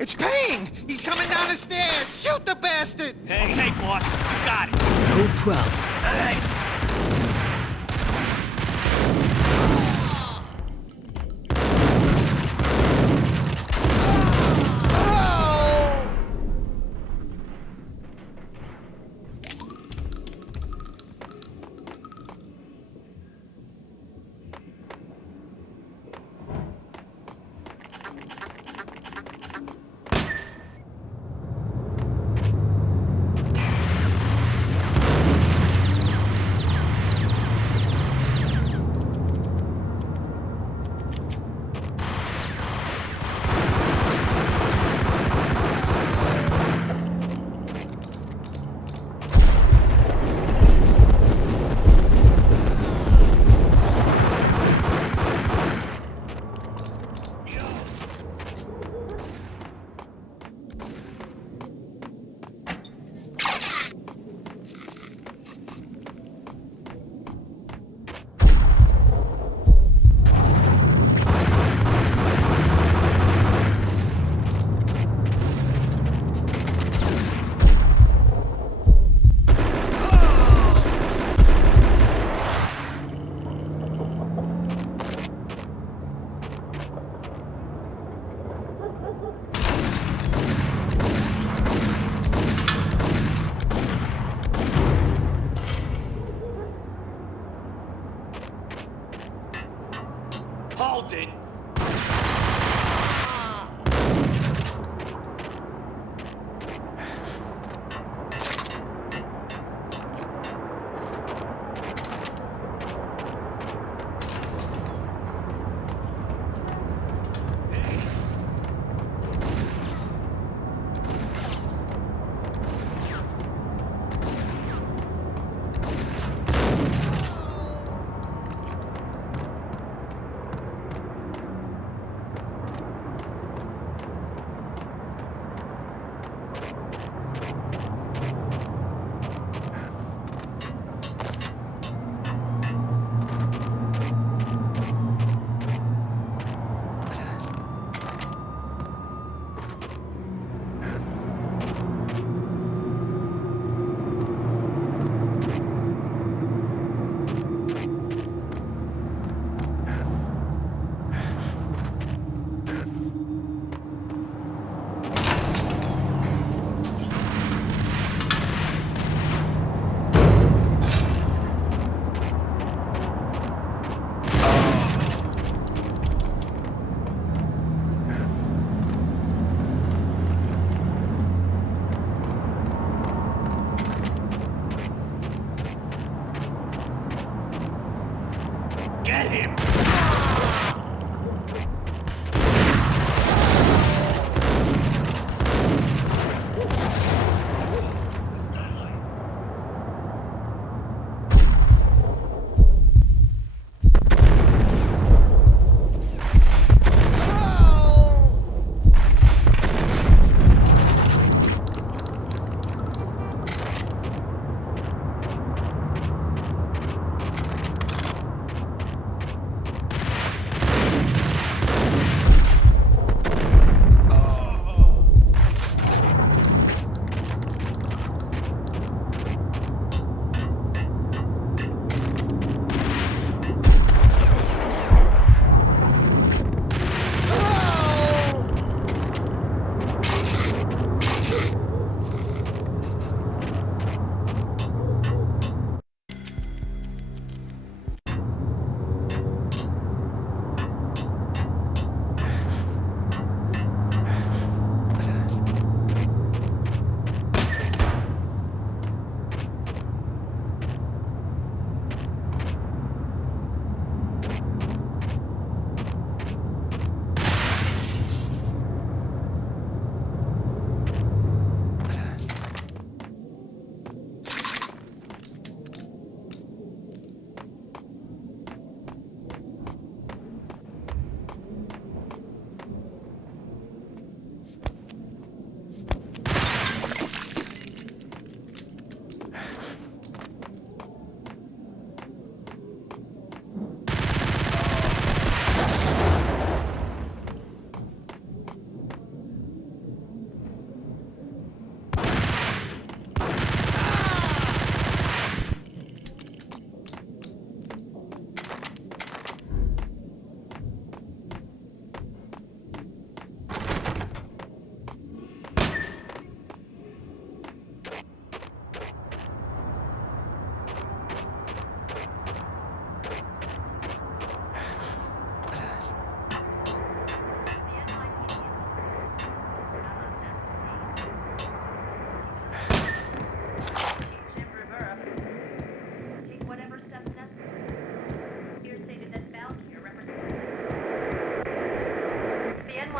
It's Payne! He's coming down the stairs! Shoot the bastard! Hey, boss. You got it. No problem.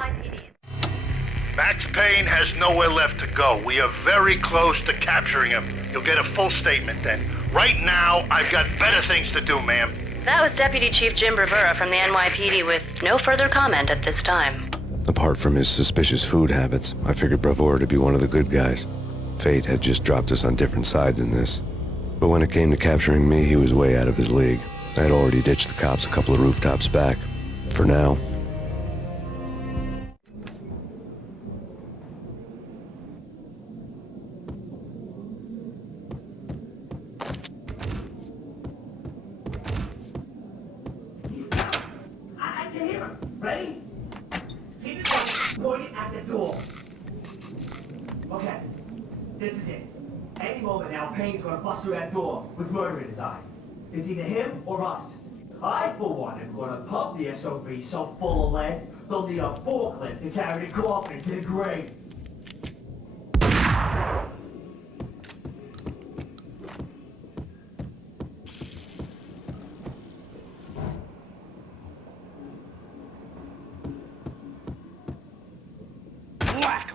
NYPD. Max Payne has nowhere left to go. We are very close to capturing him. You'll get a full statement then. Right now, I've got better things to do, ma'am. That was Deputy Chief Jim Bravura from the NYPD with no further comment at this time. Apart from his suspicious food habits, I figured Bravura to be one of the good guys. Fate had just dropped us on different sides in this. But when it came to capturing me, he was way out of his league. I had already ditched the cops a couple of rooftops back. For now. I can hear him. Ready? Keep it pointed at the door. Okay, this is it. Any moment now, Payne's gonna bust through that door with murder in his eyes. It's either him or us. I, for one, am gonna pump the SOB so full of lead, they'll need a forklift to carry the coffin to the grave. Whack!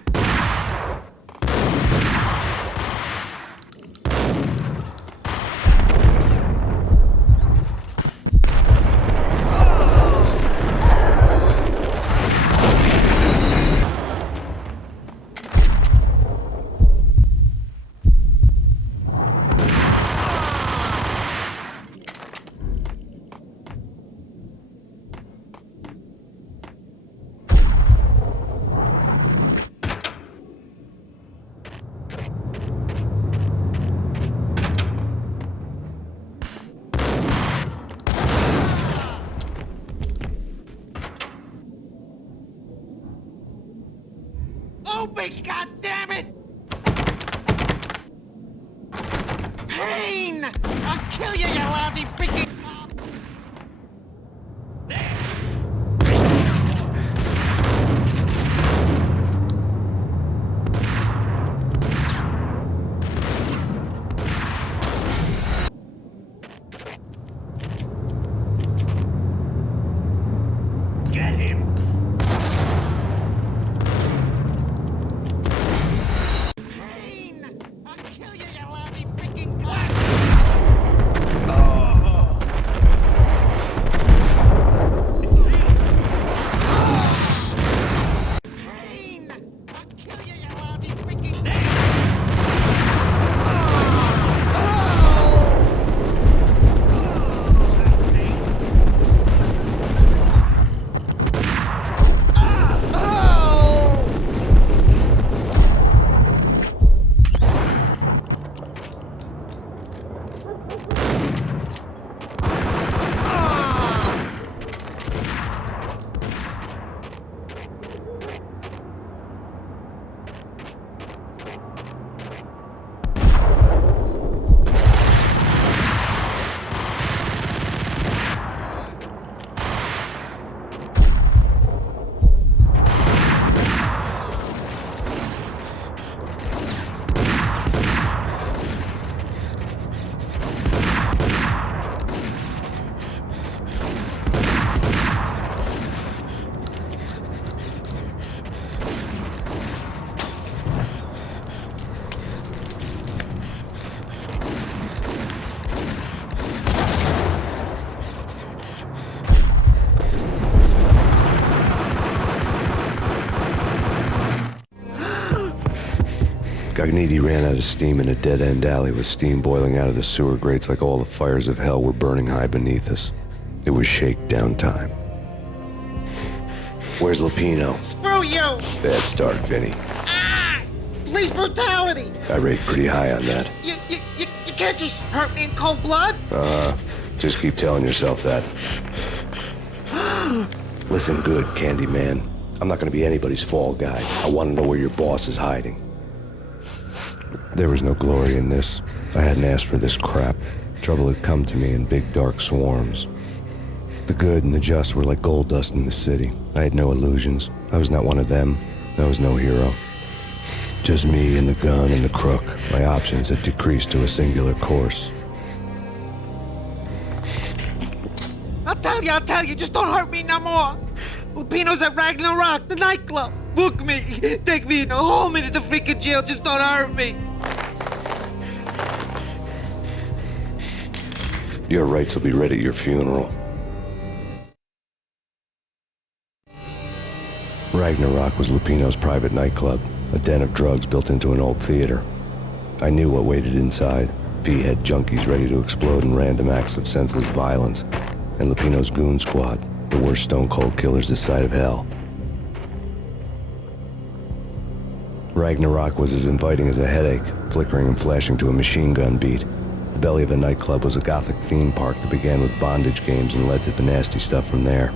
Open, goddammit! Payne! I'll kill you, you lousy freaking cop! Get him! Payne! I'll kill you, you lousy freaking cop! Payne! I'll kill you, you lousy freaking cop! Cogniti ran out of steam in a dead-end alley with steam boiling out of the sewer grates like all the fires of hell were burning high beneath us. It was shakedown time. Where's Lupino? Screw you! Bad start, Vinny. Ah! Police brutality! I rate pretty high on that. You can't just hurt me in cold blood! Just keep telling yourself that. Listen good, Candyman. I'm not gonna be anybody's fall guy. I want to know where your boss is hiding. There was no glory in this. I hadn't asked for this crap. Trouble had come to me in big dark swarms. The good and the just were like gold dust in the city. I had no illusions. I was not one of them. I was no hero. Just me and the gun and the crook. My options had decreased to a singular course. I'll tell you, just don't hurt me no more! Lupino's at Ragnarok, the nightclub. Book me. Take me home into the freaking jail. Just don't hurt me. Your rights will be read at your funeral. Ragnarok was Lupino's private nightclub, a den of drugs built into an old theater. I knew what waited inside. V-head junkies ready to explode in random acts of senseless violence, and Lupino's goon squad, the worst stone-cold killers this side of hell. Ragnarok was as inviting as a headache, flickering and flashing to a machine gun beat. The belly of the nightclub was a gothic theme park that began with bondage games and led to the nasty stuff from there.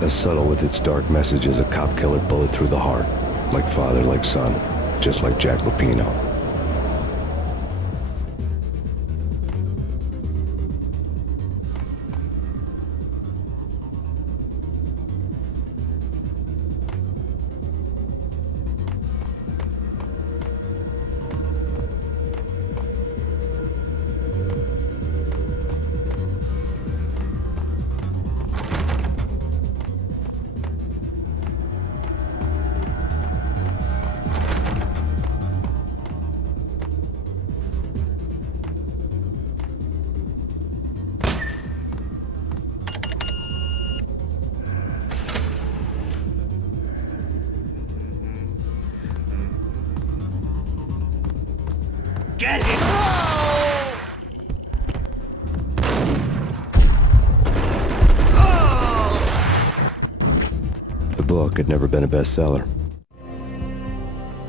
As subtle with its dark message as a cop killer bullet through the heart, like father, like son, just like Jack Lupino. Get him! The book had never been a bestseller.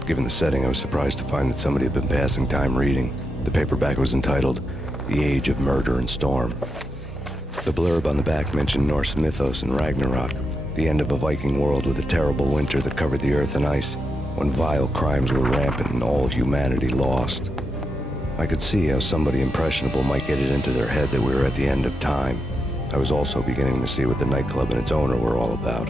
Given the setting, I was surprised to find that somebody had been passing time reading. The paperback was entitled The Age of Murder and Storm. The blurb on the back mentioned Norse mythos and Ragnarok, the end of a Viking world with a terrible winter that covered the earth in ice, when vile crimes were rampant and all humanity lost. I could see how somebody impressionable might get it into their head that we were at the end of time. I was also beginning to see what the nightclub and its owner were all about.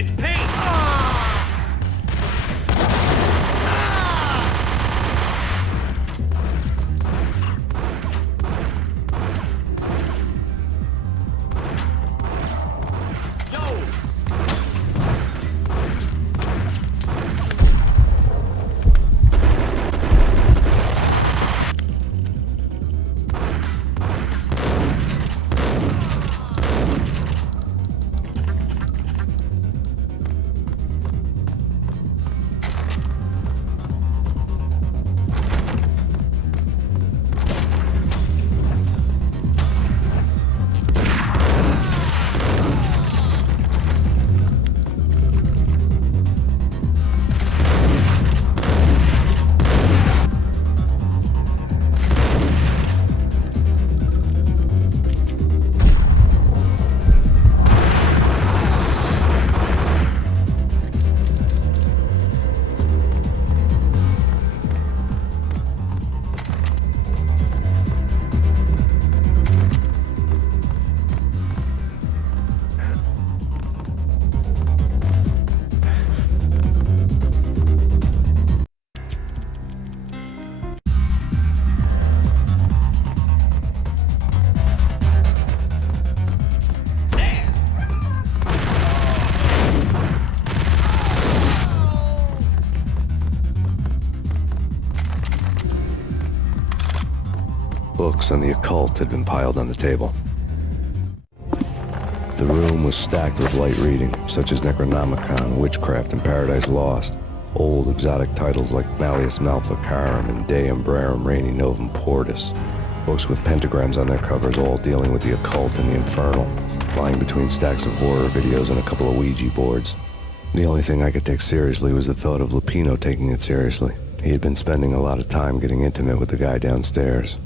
It's Payne! Books on the occult had been piled on the table. The room was stacked with light reading, such as Necronomicon, Witchcraft, and Paradise Lost. Old exotic titles like Malleus Maleficarum and De Umbrarum Reini Novum Portus. Books with pentagrams on their covers, all dealing with the occult and the infernal, lying between stacks of horror videos and a couple of Ouija boards. The only thing I could take seriously was the thought of Lupino taking it seriously. He had been spending a lot of time getting intimate with the guy downstairs.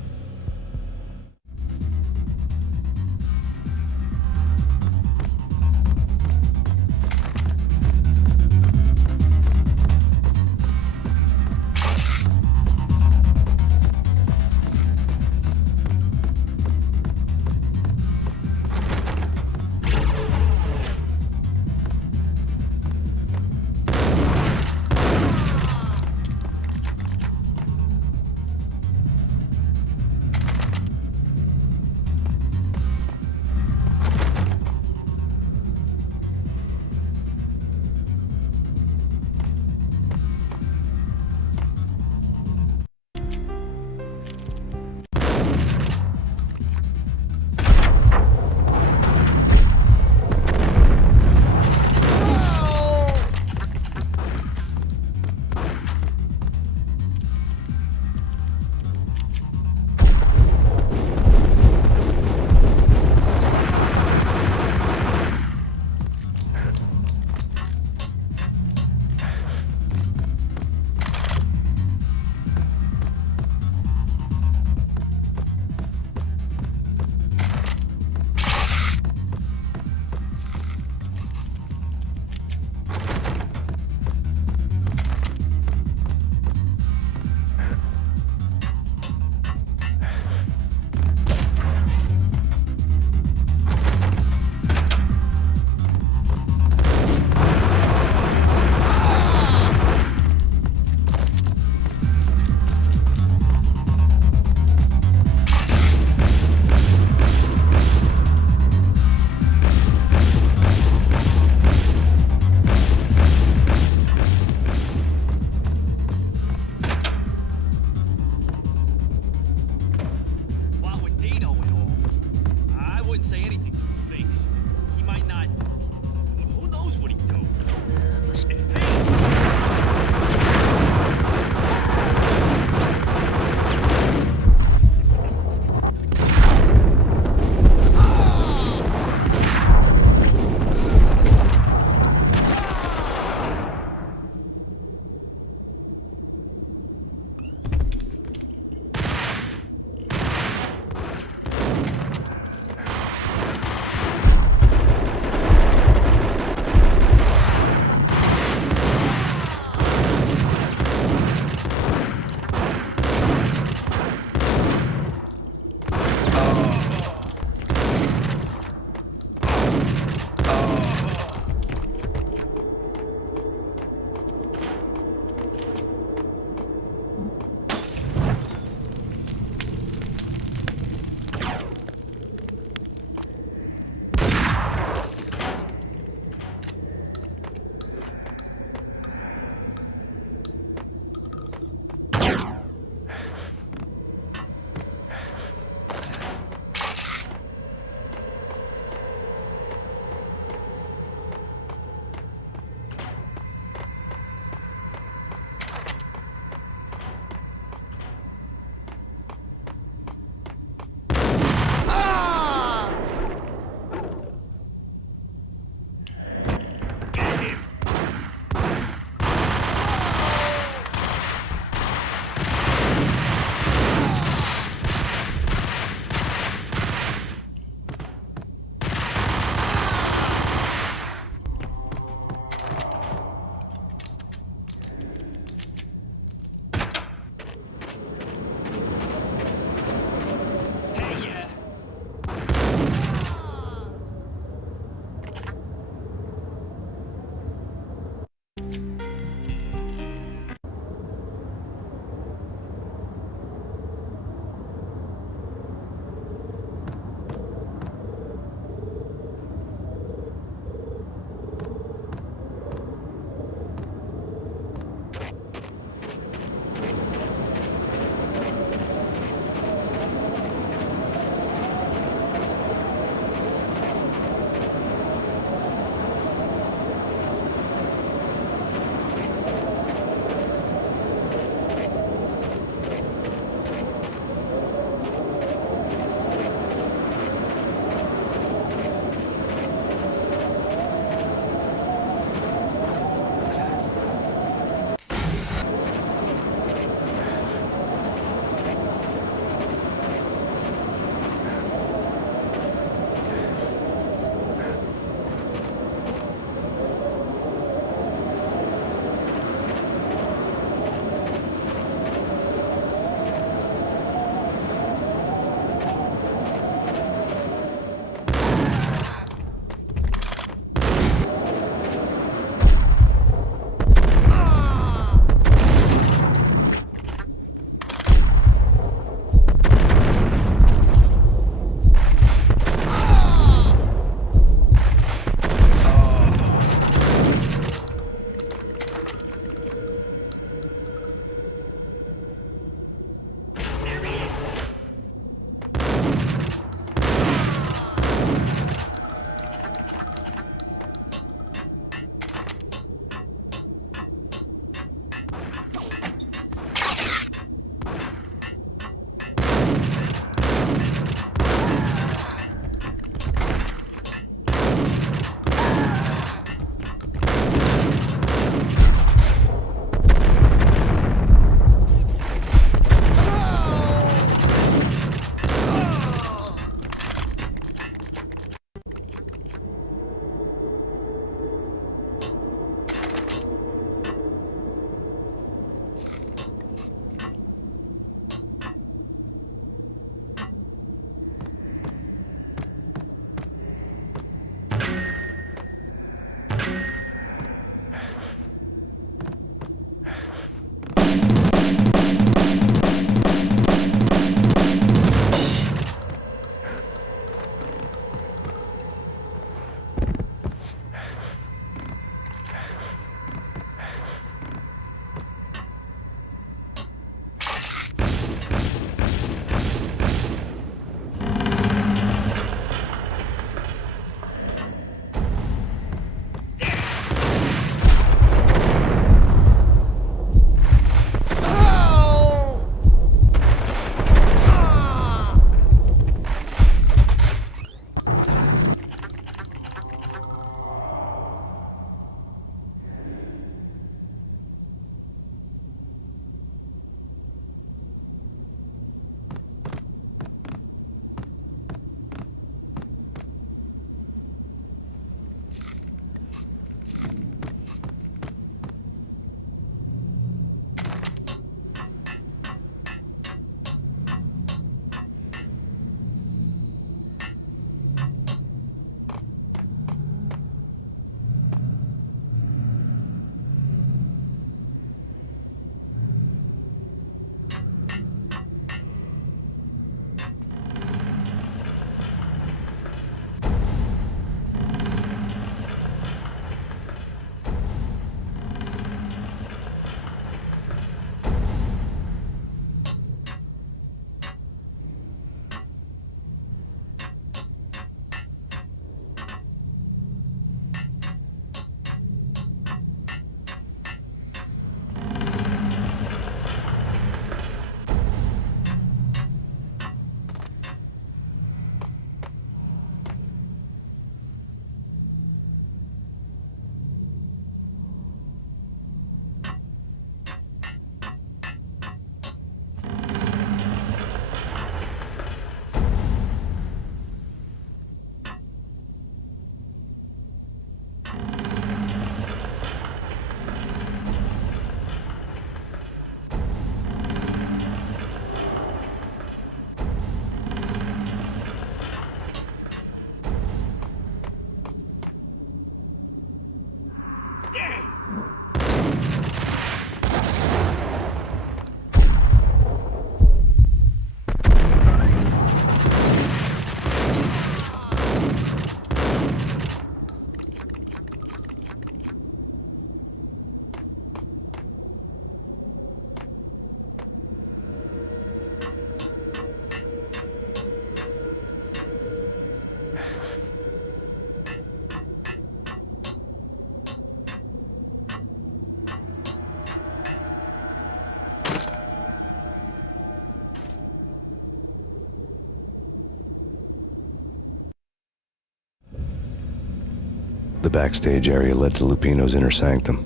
backstage area led to Lupino's inner sanctum.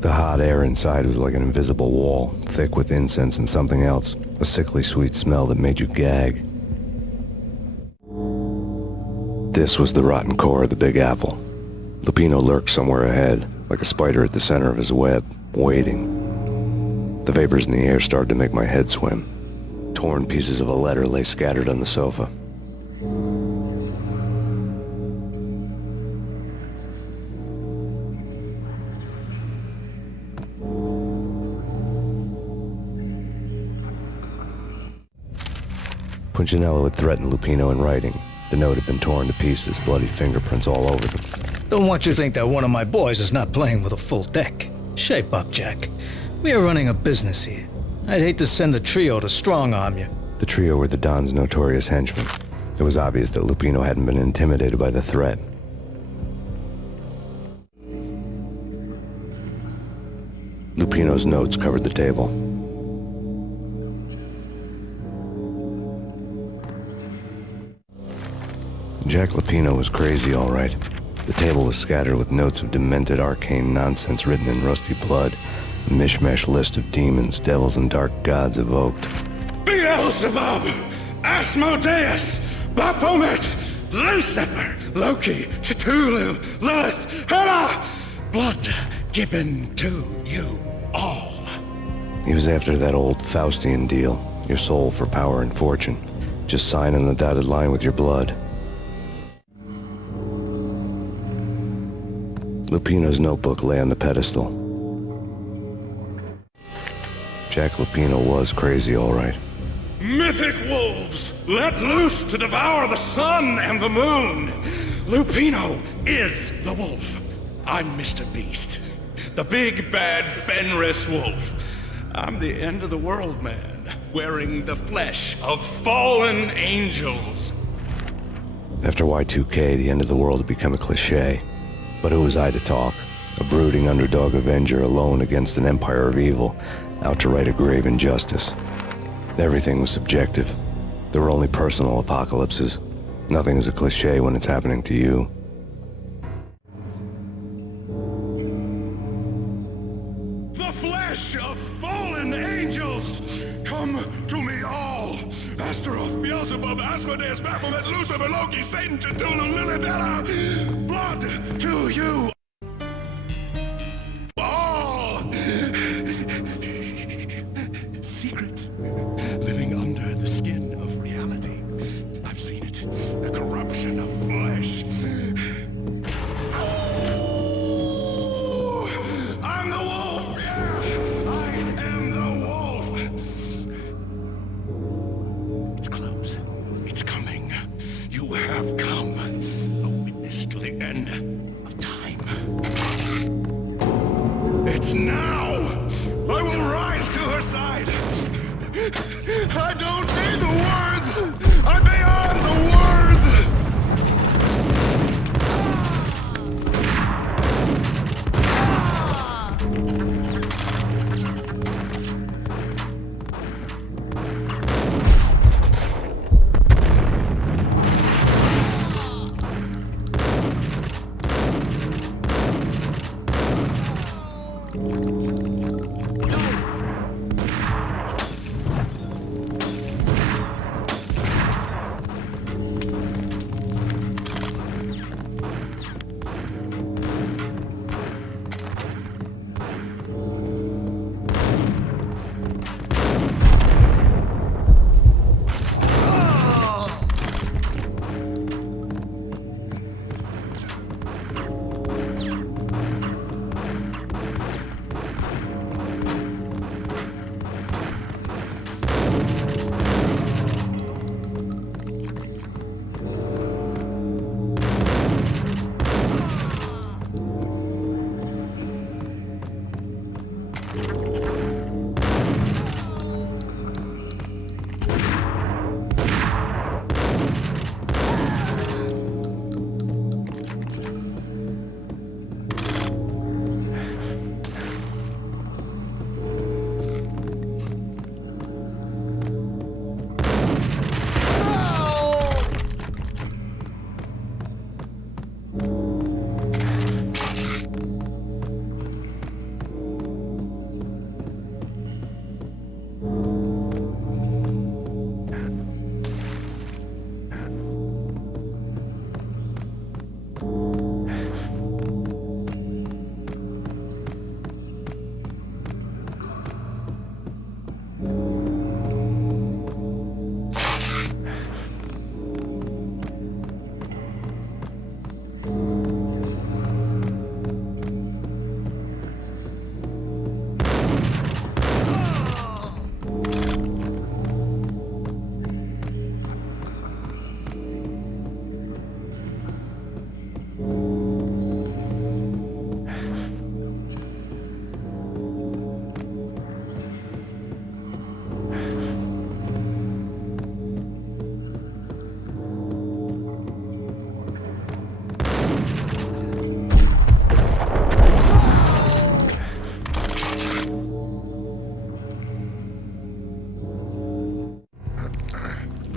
The hot air inside was like an invisible wall, thick with incense and something else, a sickly sweet smell that made you gag. This was the rotten core of the Big Apple. Lupino lurked somewhere ahead, like a spider at the center of his web, waiting. The vapors in the air started to make my head swim. Torn pieces of a letter lay scattered on the sofa. Punchinello had threatened Lupino in writing. The note had been torn to pieces, bloody fingerprints all over them. Don't want you to think that one of my boys is not playing with a full deck. Shape up, Jack. We are running a business here. I'd hate to send the trio to strong-arm you. The trio were the Don's notorious henchmen. It was obvious that Lupino hadn't been intimidated by the threat. Lupino's notes covered the table. Jack Lupino was crazy, all right. The table was scattered with notes of demented arcane nonsense written in rusty blood, a mishmash list of demons, devils, and dark gods evoked. Beelzebub, Asmodeus, Baphomet, Lucifer, Loki, Cthulhu, Lilith, Hela, blood given to you all. He was after that old Faustian deal, your soul for power and fortune. Just sign on the dotted line with your blood. Lupino's notebook lay on the pedestal. Jack Lupino was crazy, all right. Mythic wolves, let loose to devour the sun and the moon. Lupino is the wolf. I'm Mr. Beast, the big bad Fenris wolf. I'm the end of the world man, wearing the flesh of fallen angels. After Y2K, the end of the world had become a cliché. But who was I to talk? A brooding underdog avenger alone against an empire of evil, out to right a grave injustice. Everything was subjective. There were only personal apocalypses. Nothing is a cliché when it's happening to you. The flesh of fallen angels! Come to me all! Astaroth, Beelzebub, Asmodeus, Baphomet, Lucifer, Loki, Satan, Cthulhu, Lilith, Hela! Blood to you all! Secrets living under the skin of reality. I've seen it. The corruption of flesh. Oh, I'm the wolf! Yeah! I am the wolf! It's close. It's coming. You have come. A witness to the end of time. It's now! I will rise to her side! I don't need the words! I'm beyond the words!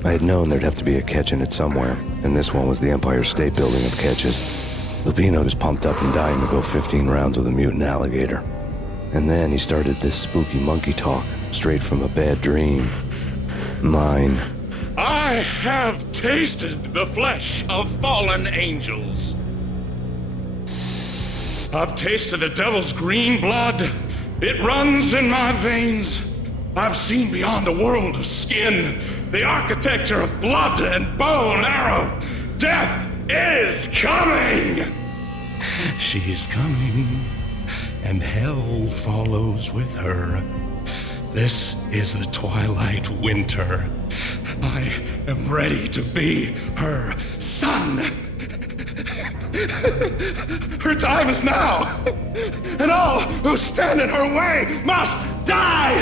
I had known there'd have to be a catch in it somewhere, and this one was the Empire State Building of catches. Lupino was pumped up and dying to go 15 rounds with a mutant alligator. And then he started this spooky monkey talk, straight from a bad dream. Mine. I have tasted the flesh of fallen angels. I've tasted the devil's green blood. It runs in my veins. I've seen beyond a world of skin, the architecture of blood and bow and arrow. Death is coming! She is coming, and hell follows with her. This is the twilight winter. I am ready to be her son. Her time is now, and all who stand in her way must die!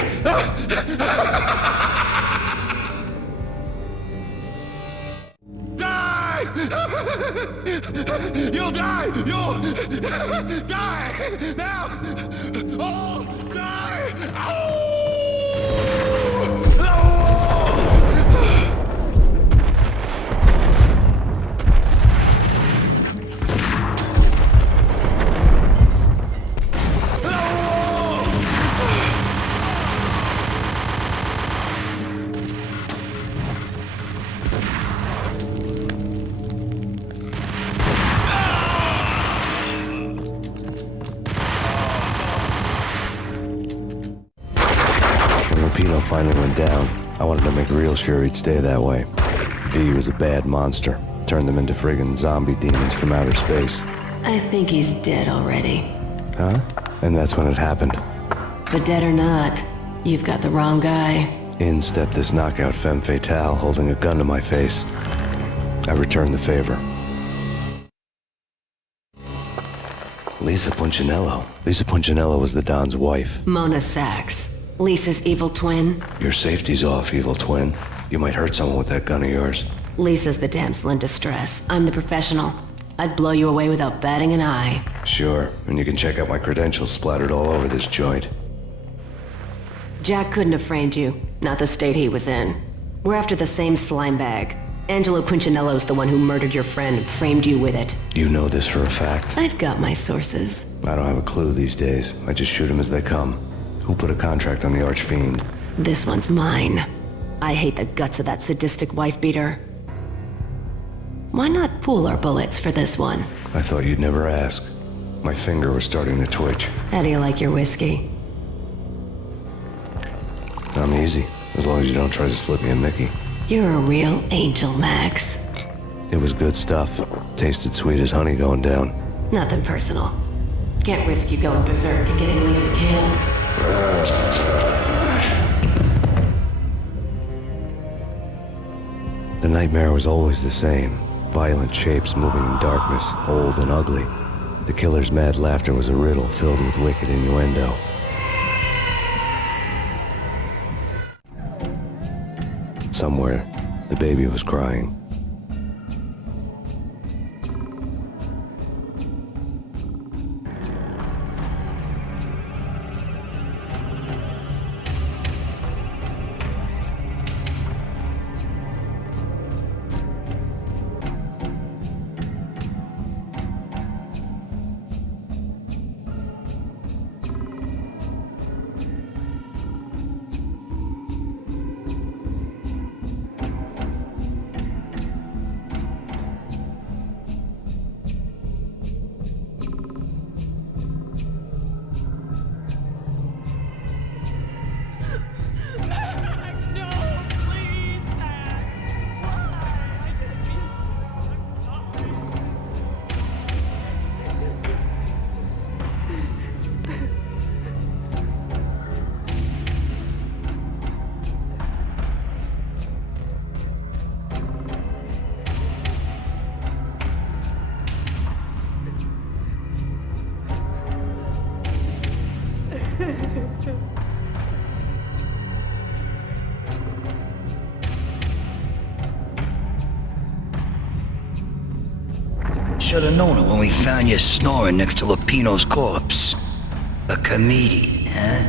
Die! You'll die! You'll die! Now! All die! Oh! Lupino finally went down. I wanted to make real sure he'd stay that way. V was a bad monster. Turned them into friggin' zombie demons from outer space. I think he's dead already. Huh? And that's when it happened. But dead or not, you've got the wrong guy. In stepped this knockout femme fatale holding a gun to my face. I returned the favor. Lisa Punchinello. Lisa Punchinello was the Don's wife. Mona Sachs. Lisa's evil twin. Your safety's off, evil twin. You might hurt someone with that gun of yours. Lisa's the damsel in distress. I'm the professional. I'd blow you away without batting an eye. Sure, and you can check out my credentials splattered all over this joint. Jack couldn't have framed you. Not the state he was in. We're after the same slime bag. Angelo Punchinello's the one who murdered your friend and framed you with it. You know this for a fact? I've got my sources. I don't have a clue these days. I just shoot them as they come. Who put a contract on the Archfiend? This one's mine. I hate the guts of that sadistic wife-beater. Why not pool our bullets for this one? I thought you'd never ask. My finger was starting to twitch. How do you like your whiskey? I'm easy, as long as you don't try to slip me a Mickey. You're a real angel, Max. It was good stuff. Tasted sweet as honey going down. Nothing personal. Can't risk you going berserk and getting Lisa killed. The nightmare was always the same. Violent shapes moving in darkness, old and ugly. The killer's mad laughter was a riddle filled with wicked innuendo. Somewhere, the baby was crying. Should've known it when we found you snoring next to Lupino's corpse. A comedian, huh?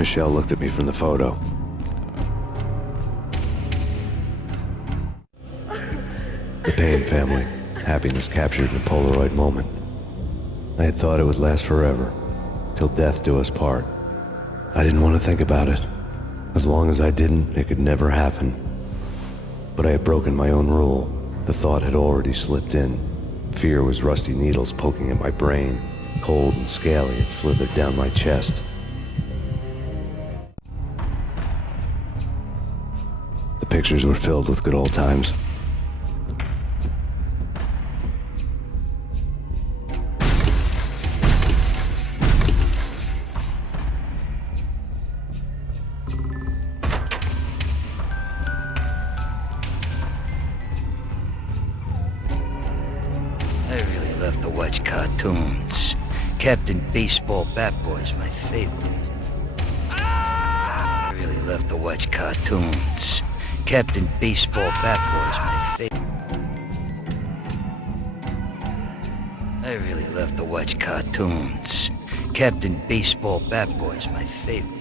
Michelle looked at me from the photo. The Payne family. Happiness captured in a Polaroid moment. I had thought it would last forever, till death do us part. I didn't want to think about it. As long as I didn't, it could never happen. But I had broken my own rule. The thought had already slipped in. Fear was rusty needles poking at my brain. Cold and scaly, it slithered down my chest. The pictures were filled with good old times. I really love to watch cartoons. Captain Baseball Bat Boy's my favorite. I really love to watch cartoons. Captain Baseball Bat Boy's my favorite. I really love to watch cartoons. Captain Baseball Bat Boy's my favorite.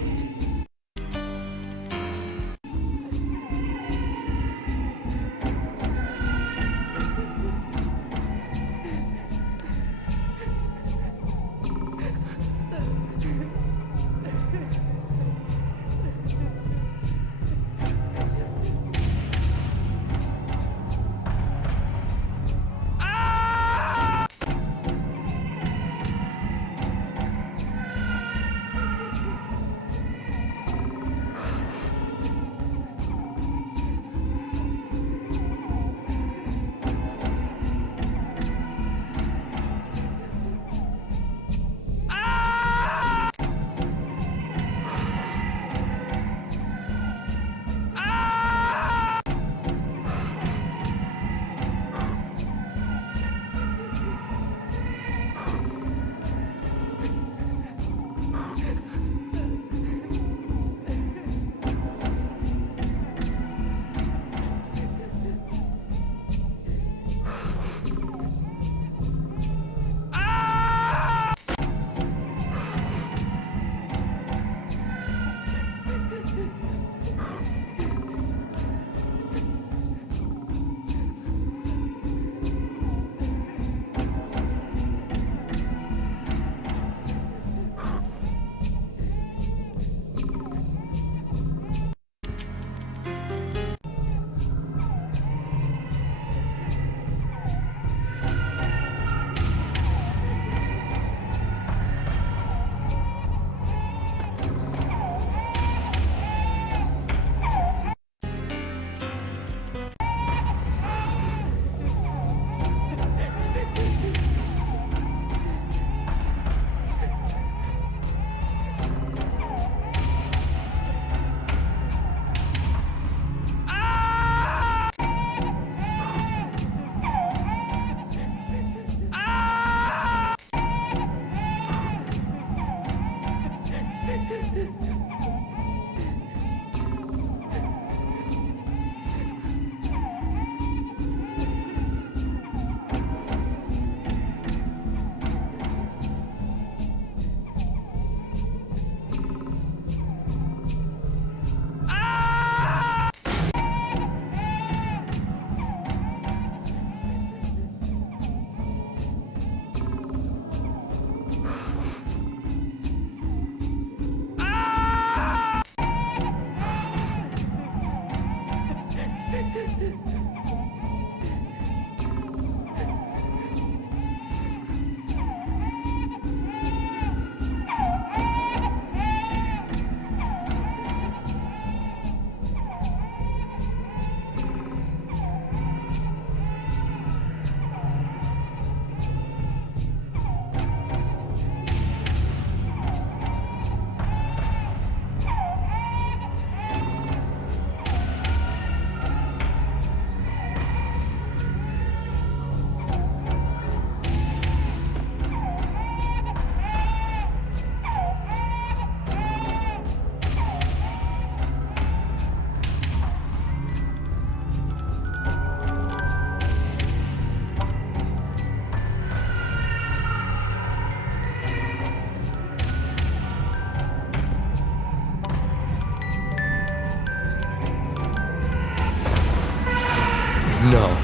No.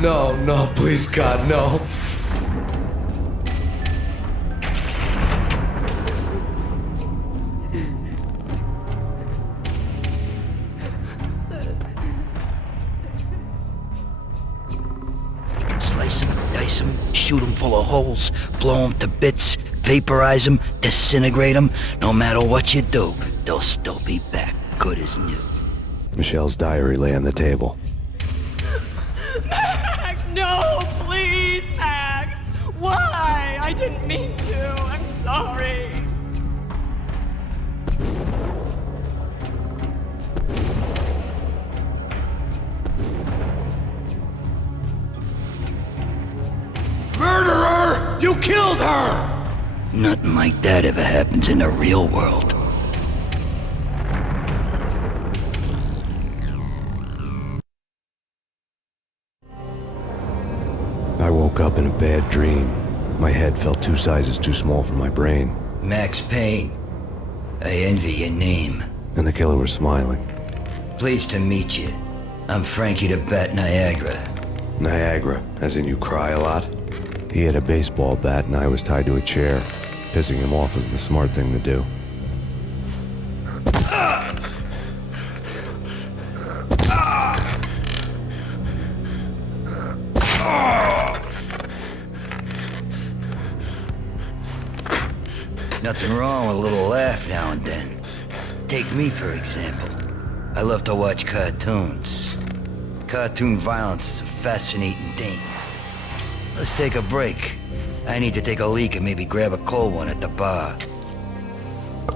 No, no, please, God, no. Slice them, dice them, shoot them full of holes, blow them to bits, vaporize them, disintegrate them. No matter what you do, they'll still be back, good as new. Michelle's diary lay on the table. Max, no, please, Max. Why? I didn't mean to. I'm sorry. Murderer! You killed her! Nothing like that ever happens in the real world. I woke up in a bad dream. My head felt 2 sizes too small for my brain. Max Payne. I envy your name. And the killer was smiling. Pleased to meet you. I'm Frankie the Bat Niagara. Niagara, as in you cry a lot? He had a baseball bat and I was tied to a chair. Pissing him off was the smart thing to do. Nothing wrong with a little laugh now and then. Take me, for example. I love to watch cartoons. Cartoon violence is a fascinating thing. Let's take a break. I need to take a leak and maybe grab a cold one at the bar.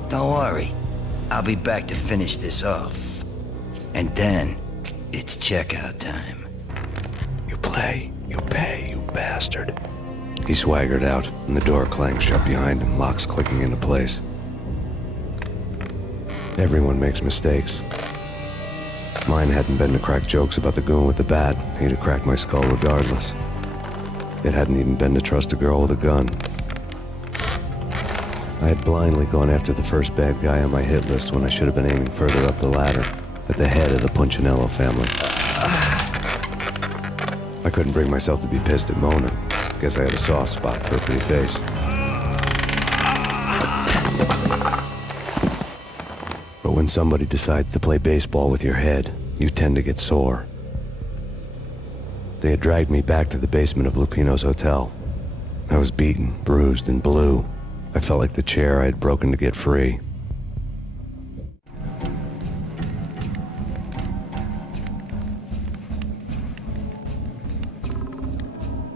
Don't worry. I'll be back to finish this off. And then, it's checkout time. You play, you pay, you bastard. He swaggered out, and the door clanged shut behind him, locks clicking into place. Everyone makes mistakes. Mine hadn't been to crack jokes about the goon with the bat. He'd have cracked my skull regardless. It hadn't even been to trust a girl with a gun. I had blindly gone after the first bad guy on my hit list when I should have been aiming further up the ladder, at the head of the Punchinello family. I couldn't bring myself to be pissed at Mona. Guess I had a soft spot for a pretty face. But when somebody decides to play baseball with your head, you tend to get sore. They had dragged me back to the basement of Lupino's hotel. I was beaten, bruised, and blue. I felt like the chair I had broken to get free.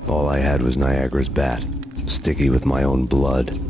All I had was Niagara's bat, sticky with my own blood.